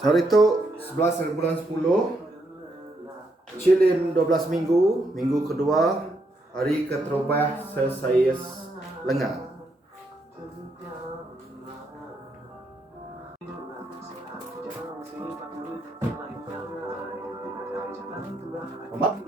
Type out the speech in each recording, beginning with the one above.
Hari itu 11 bulan 10, Chilen 12 minggu, minggu kedua, hari ke-13 Sesais lengan. Mama?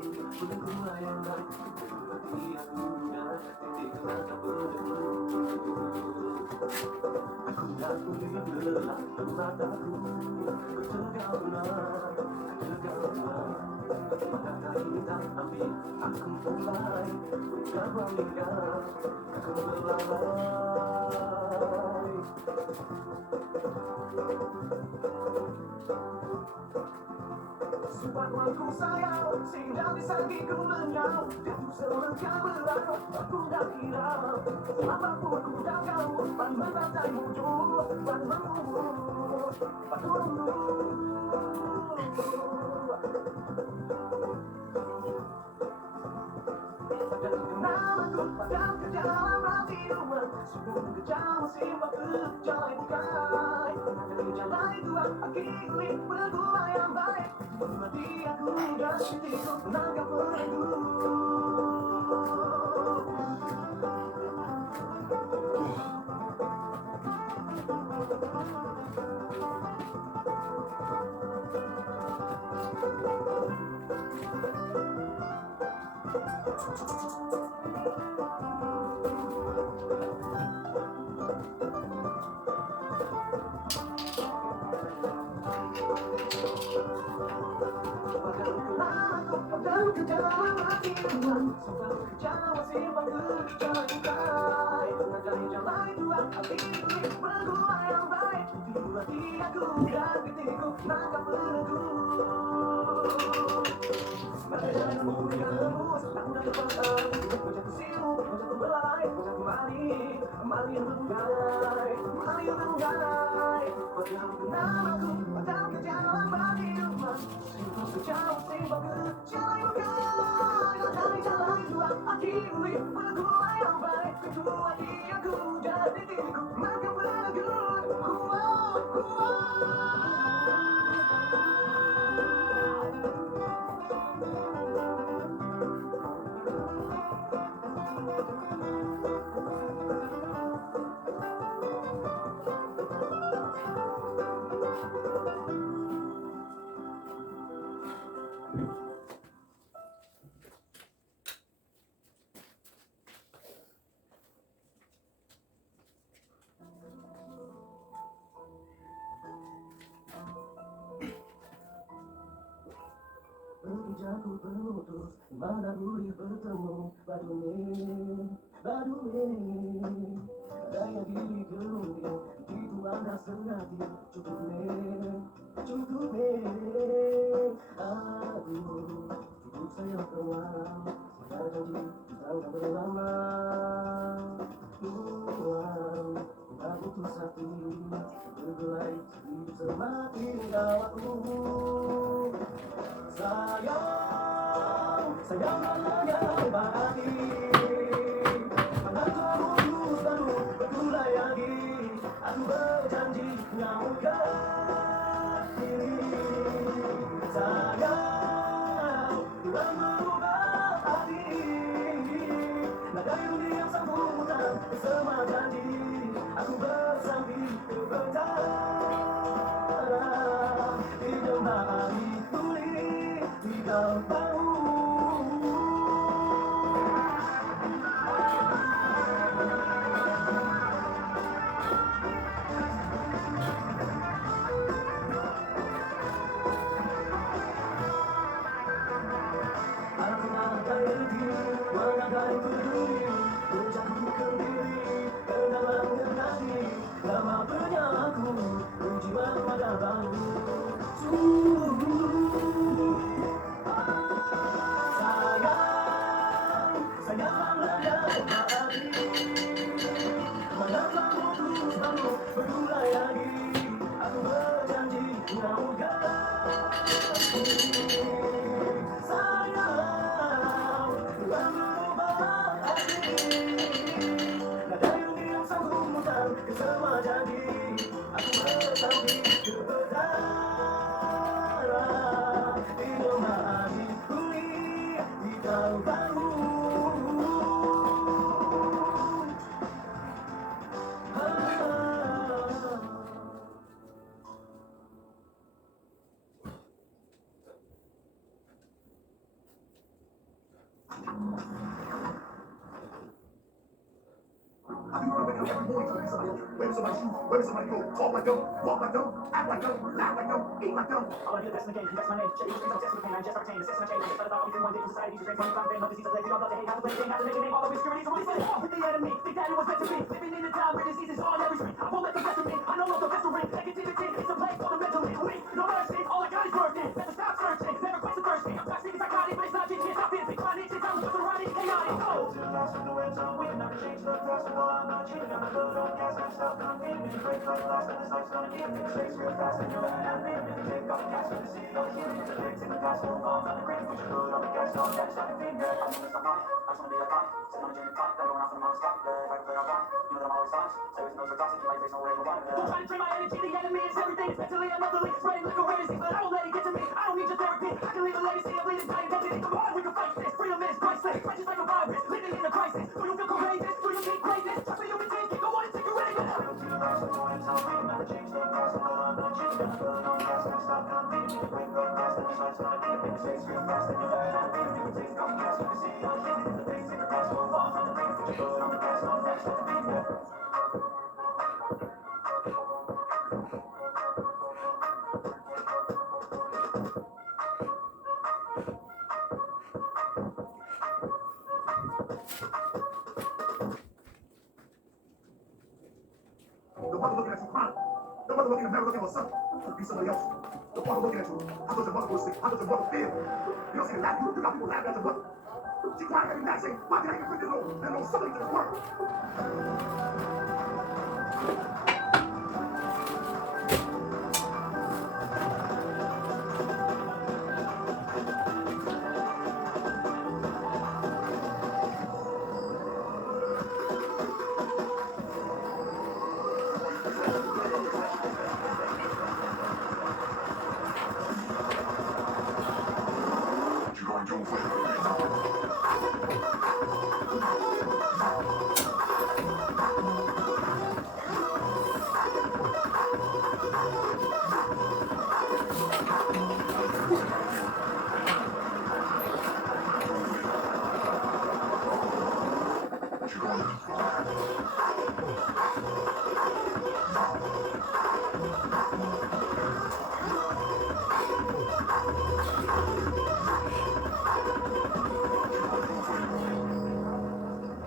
Aku sayang, sehingga bisa ku lenyap. Jatuh semenjak berlalu, aku dah kira apapun ku dah kau, pan mendatai wujud, pan menunggu, pan menunggu. Dan kenamaku padam ke dalam hati rumah. Sungguh kejam simpan berjalan bukai. Dari jalan itu akhiri berdua yang baik. Mati aku dan hatiku menangkap merenggu. Dan kejalan hati Tuhan, sebab kejalan simpan berjalan bukai. Dari jalan itu hati berdua yang baik. Mati aku dan hatiku menangkap merenggu. Maka jangan mudah lembus, aku dah terpaksa. Wajahku sibuk, wajahku belai, wajahku mari yang berunggai, mari yang berunggai. Padahal kenamaku, padahal kejalan bagi rumah. Simpan kejauh, simpan kejalan bukai. Dari jalan itu akhiri berdua yang baik. Kedua hatiku jadi diriku, maka berlagu. Jatuh bermutus, mana boleh bertemu. Badume, daya diri gerunding, itu anda sengaja. Cukup aku sayang kewalang, saya janji tangga berlama. Tuhan, tak putus hati, bergelai hidup semakin gawatku. Sayang yang hati, mana kau putus baru berdua lagi. Aku berjanji nyamukkan diri. Sayang, Tuhan merubah hati. Naga Yudi yang sanggup putar semua janji. Aku bersambi kebenaran di lembah hari tulis di Ditambah. Lama penyaku, jiwa pada baru. Sayang rendah hati. Mana kamu terus baru berdua lagi. Aku berjanji naungkan. Sayang, Tuhan berubah hati. Nada yang sanggup mutar ke semua janji. Aku bersambi kebenaran. every morning to be somebody else. Wearing somebody's shoes, wearing somebody's clothes. Talk like them, walk like them, act like them, laugh like them, eat like them. All I need is the best in the game. That's my name. Check the streets, I'm obsessed with pain. I'm just entertained. The system I change. Just thought everything one day from society. Just drank from fame. No disease of play. We all love to hate. How to play the game. How to make a name. All the insecurities are really funny. Off with the enemy. Think that it was meant to be. Living in a time where disease is on every street. I won't let the best of me. I know the best of me. Negativity. It's a place for the mentally weak. No mercy. All I got is working. Never stop searching. Never quench the thirsty. I'm toxic, it's psychotic, but it's not. You can't stop it. Chronic. It's how it's erotic, chaotic. Go. Don't try to drain my energy, the enemy is everything. It's mentally, mentally, spreading like a heresy, but I won't let it get to me. I don't need your therapy. I can leave a legacy of bleeding by intensity. Come on, we can fight this. Freedom is priceless. Righteous like a virus, living in a crisis. Do you feel courageous? Do you need greatness? Trust me, you can take it. Go on and take it ready. The mother looking at you crying. The mother looking in the mirror looking at her son. To be somebody else. The father looking at you. How does your mother go to sleep? How does your mother feel? You don't see the laugh. You got people laughing at your mother. She crying every night saying, why did I even bring this little something to this world?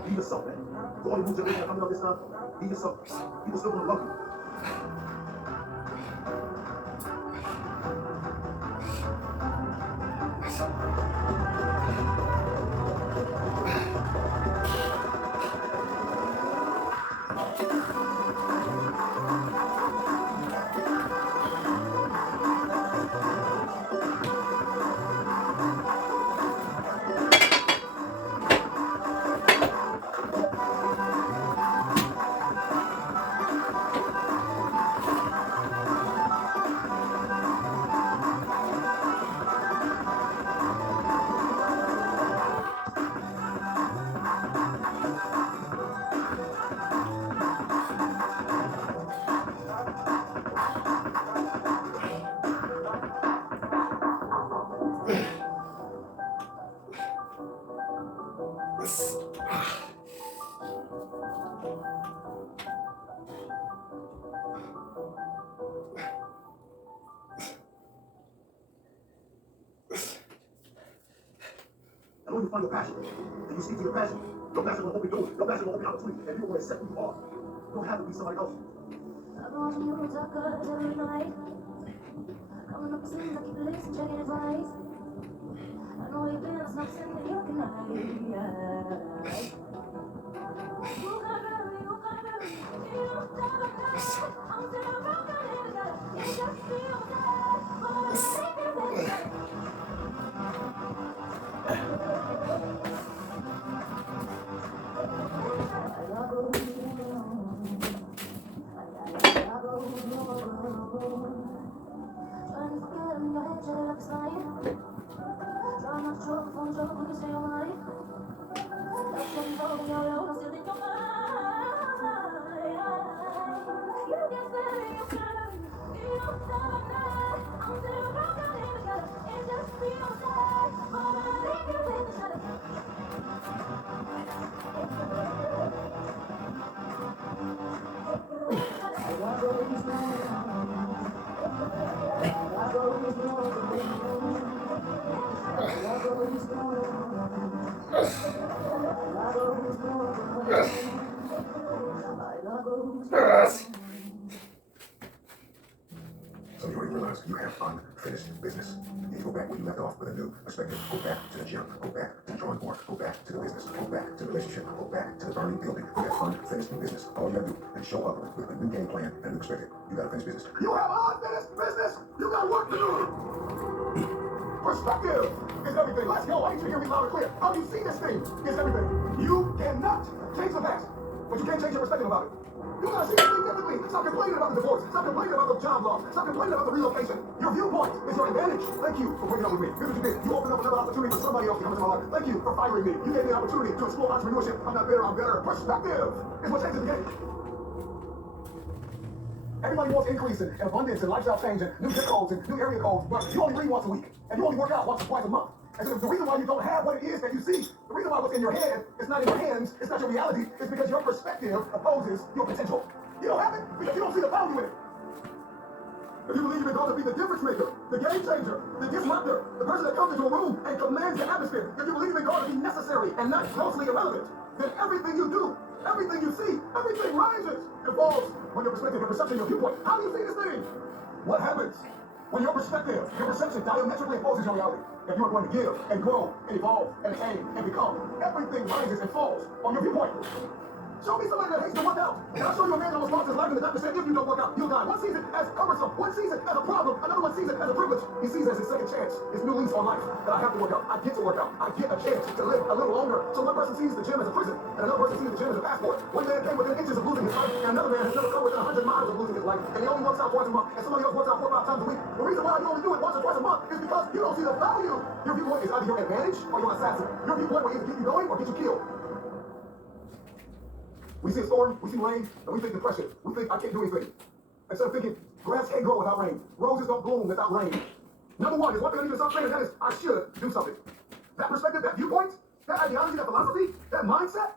Be yourself, man. For all the new generation coming up this time, be yourself. People still gonna love you. And when you find your passion, and you stick to your passion will open doors, your passion will open opportunities, and people will accept who you are. You don't have to be somebody else. I want you to talk good every night. Coming up soon, I keep listening, checking advice. I know you've been on something that you can hide. You I'm still broken in the it just feels bad, but I take it away. Trying to forget in your head, shut it up, it's fine. Try not to choke, phone joke, we can stay all night. That's what you told me all alone, I'm still in your mind. You get better, you don't stop that. I'm still broken in the gutter, it just feels bad, but I leave you with the shutter. So you already realize you have unfinished business. You go back where you left off with a new perspective. Go back to the gym. Go back to the drawing board. Go back to the business. Go back to the relationship. Go back to the burning building. You have unfinished business. All you gotta do is show up with a new game plan and a new perspective. You gotta finish business. You have unfinished business. You got work to do. Perspective is everything. Let's go. I need you to hear me loud and clear. How you see this thing is everything. You cannot change the past, but you can change your perspective about it. You gotta see this thing differently. Stop complaining about the divorce. Stop complaining about the job loss. Stop complaining about the relocation. Your viewpoint is your advantage. Thank you for breaking up with me. Here's what you did. You opened up another opportunity for somebody else to come into my life. Thank you for firing me. You gave me the opportunity to explore entrepreneurship. I'm not bitter, I'm better. Perspective is what changes the game. Everybody wants increase and abundance and lifestyle change and new zip codes and new area codes, but you only read once a week and you only work out once or twice a month. And so the reason why you don't have what it is that you see, the reason why what's in your head is not in your hands, it's not your reality, is because your perspective opposes your potential. You don't have it because you don't see the value in it. If you believe you've been called to be the difference maker, the game changer, the disruptor, the person that comes into a room and commands the atmosphere, if you believe you've been called to be necessary and not grossly irrelevant, then everything you do, everything you see, everything rises and falls on your perspective, your perception, your viewpoint. How do you see this thing? What happens when your perspective, your perception diametrically opposes your reality? If you are going to give and grow and evolve and attain and become, everything rises and falls on your viewpoint. Show me somebody that hates to work out, and I'll show you a man that will sponsor his life, and the doctor said, if you don't work out, you'll die. One sees it as cumbersome, one sees it as a problem, another one sees it as a privilege. He sees it as his second chance, his new lease on life, that I have to work out, I get to work out, I get a chance to live a little longer. So one person sees the gym as a prison, and another person sees the gym as a passport. One man came within inches of losing his life, and another man has never come within 100 miles of losing his life, and he only works out twice a month, and somebody else works out 4 or 5 times a week. The reason why you only do it once or twice a month is because you don't see the value. Your viewpoint is either your advantage or your assassin. Your viewpoint will either get you going or get you killed. We see a storm, we see rain, and we think depression. We think I can't do anything. Instead of thinking grass can't grow without rain, roses don't bloom without rain. Number one is one thing I need to stop saying, and that is I should do something. That perspective, that viewpoint, that ideology, that philosophy, that mindset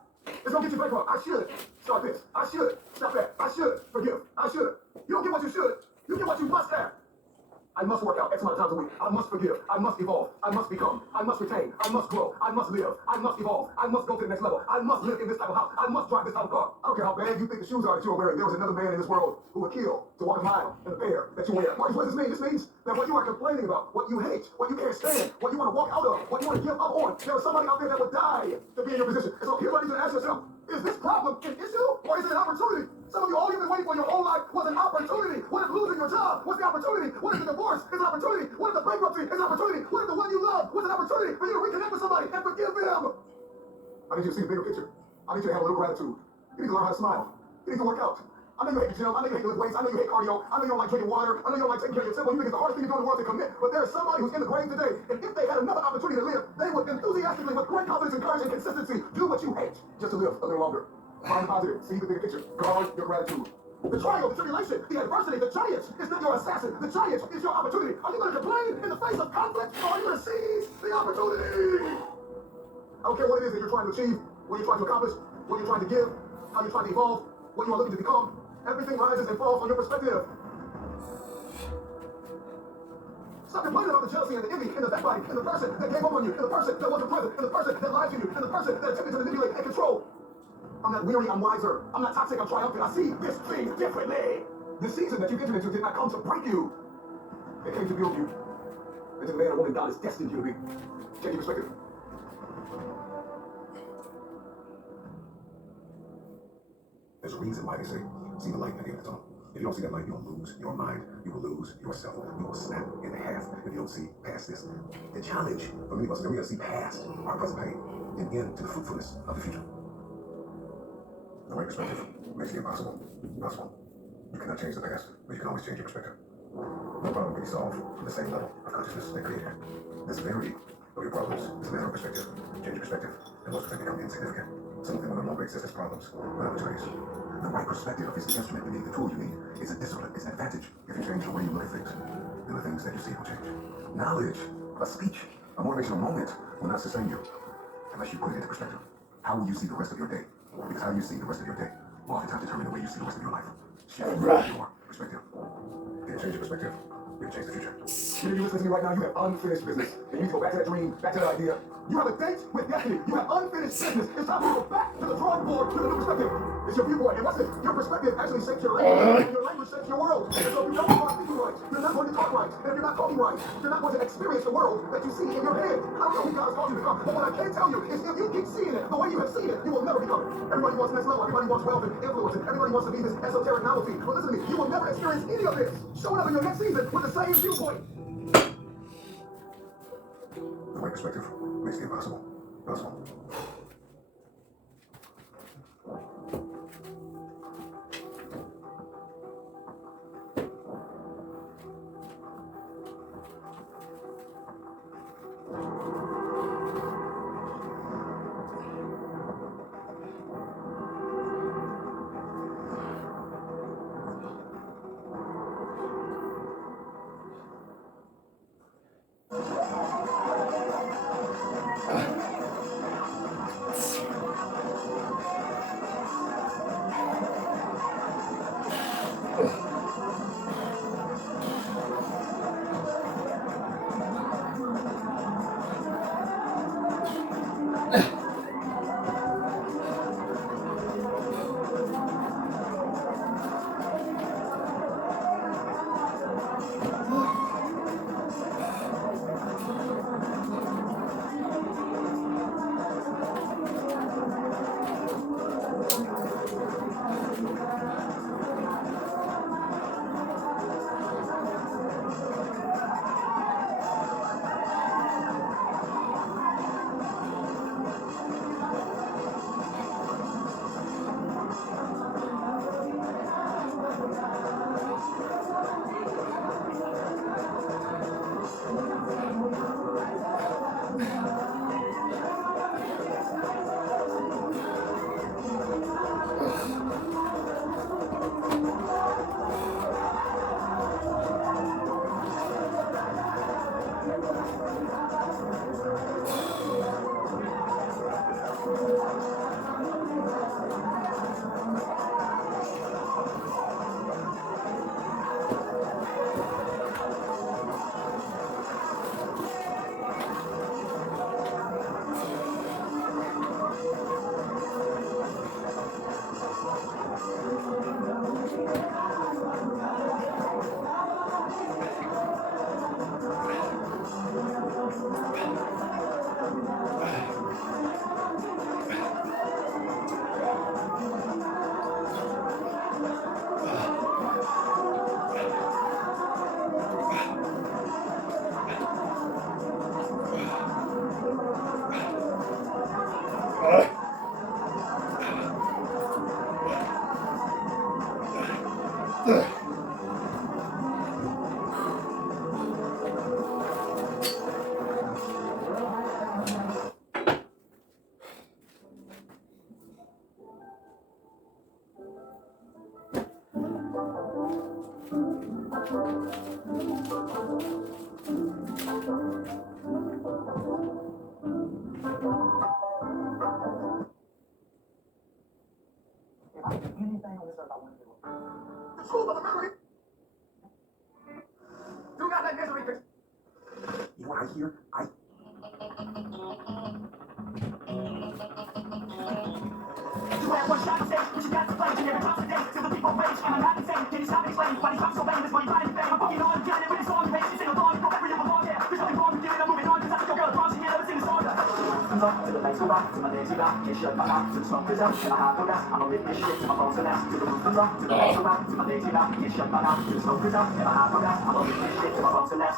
is gonna get you bankrupt. I should start this. I should stop that. I should forgive. I should. You don't get what you should. You get what you must have. I must work out X amount of times a week. I must forgive. I must evolve. I must become. I must retain. I must grow. I must live. I must evolve. I must go to the next level. I must live in this type of house. I must drive this type of car. I don't care how bad you think the shoes are that you're wearing. There was another man in this world who would kill to walk a mile in a pair that you wear. What does this mean? This means that what you are complaining about, what you hate, what you can't stand, what you want to walk out of, what you want to give up on, there is somebody out there that would die to be in your position. And so here's what I need you to ask yourself. Is this problem an issue or is it an opportunity? Some of you, all you've been waiting for your whole life was an opportunity. What if losing your job was the opportunity? What if the divorce is an opportunity? What if the bankruptcy is an opportunity? What if the one you love was an opportunity for you to reconnect with somebody and forgive them? I need you to see the bigger picture. I need you to have a little gratitude. You need to learn how to smile. You need to work out. I know you hate the gym. I know you hate lifting weights. I know you hate cardio. I know you don't like drinking water. I know you don't like taking care of yourself. You think it's the hardest thing to do in the world to commit. But there's somebody who's in the grave today. And if they had another opportunity to live, they would enthusiastically, with great confidence and courage and consistency, do what you hate just to live a little longer. Find the positive. See the bigger picture. Guard your gratitude. The trial, the tribulation, the adversity, the giant is not your assassin. The giant is your opportunity. Are you going to complain in the face of conflict, or are you going to seize the opportunity? I don't care what it is that you're trying to achieve, what you're trying to accomplish, what you're trying to give, how you're trying to evolve, what you are looking to become. Everything rises and falls on your perspective. Stop complaining about the jealousy and the envy and the backbiting and the person that gave up on you and the person that wasn't present and the person that lied to you and the person that attempted to manipulate and control. I'm not weary, I'm wiser. I'm not toxic, I'm triumphant. I see this thing differently. The season that you entered into did not come to break you. It came to build you into the man or woman God has destined you to be. Change your perspective. There's a reason why they say, see the light at the end of the tunnel. If you don't see that light, you'll lose your mind. You will lose yourself. You will snap in half if you don't see past this. The challenge for many of us is that we got to see past our present pain and into the fruitfulness of the future. The right perspective makes the impossible possible. You cannot change the past, but you can always change your perspective. No problem can be solved from the same level of consciousness that created it. The severity of your problems is a matter of perspective. Change your perspective, and most of them become insignificant. Some of them will no longer exist as problems, but opportunities. The right perspective is the instrument you need, the tool you need. It's a discipline, it's an advantage. If you change the way you look at things, then the things that you see will change. Knowledge, a speech, a motivational moment will not sustain you unless you put it into perspective. How will you see the rest of your day? Because how you see the rest of your day will oftentimes determine the way you see the rest of your life. Change your perspective. Can you change your perspective? You can change the future. Maybe you listen to me right now, you have unfinished business. And you need to go back to that dream, back to that idea. You have a date with destiny. You have unfinished business. It's time to go back to the drawing board with a new perspective. It's your viewpoint. And what's it? Your perspective actually shapes your language. And your language shapes your world. And so if you don't start thinking right, you're not going to talk right. And if you're not talking right, you're not going to experience the world that you see in your head. I don't know who God has called you to become. But what I can tell you is if you keep seeing it the way you have seen it, you will never become it. Everybody wants next level. Everybody wants wealth and influence. And everybody wants to be this esoteric novelty. But listen to me. You will never experience any of this showing up in your next season with the same viewpoint. The right perspective makes the impossible possible. Anything on this earth I want to do. The truth of the matter is, do not let misery fix. You know what I hear? You had one shot to say, but you got to play. You never toss a day till the people rage. And I'm not insane. Can you stop and explain why these cops so lame? This money buying fame. I'm fucking on, killing it with this song. You hate, sing along, go wherever you belong. Yeah, there's nothing wrong with giving. I'm moving on, cause I think your girl promise you never sing the song. To the lights go out, to my legs go out. Can't shut my mouth, to the smoke goes out. And I have no rest. I'ma live this shit till my bones are less. To the roof goes up, to the lights go out. To my legs go out. Can't shut my mouth, to the smoke goes out. And I have no rest. I'ma live this shit till my bones are less.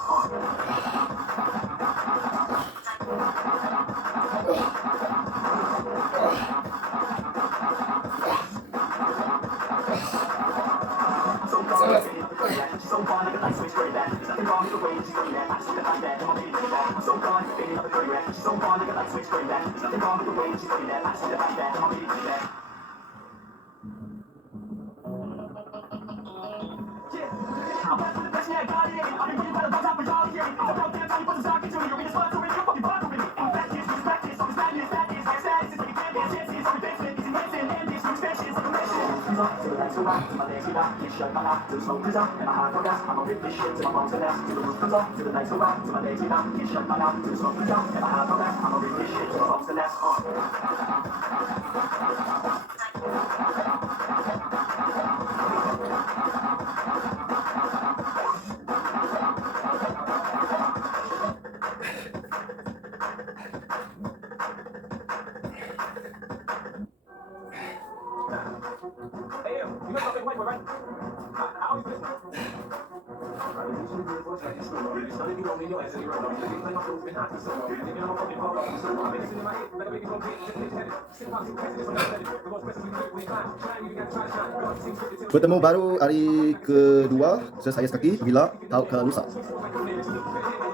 So gone, like a light switch very bad. There's nothing wrong with the way she's doing that. I just look at my bed, I'm okay with that. I'm so gone, fading up a dirty rat. She's so gone, like a light switch very bad. There's nothing wrong with the way she's doing that. I just look at my bed, I'm okay with that. I'm back to the best, yeah, got it. I've been waiting by the bugs out for y'all, yeah. I'm about damn time you put some stock into me. You're in this spot, so really, you're fucking bothering me. I'm back here, this practice, all this madness, like a status. It's like a damn chances, every basement, these advancing, and this expansion, it's like a mission. Hey, you got something white boy, right? I always listen. Bertemu baru hari kedua, Sesais kaki, bila tahu ke lusa.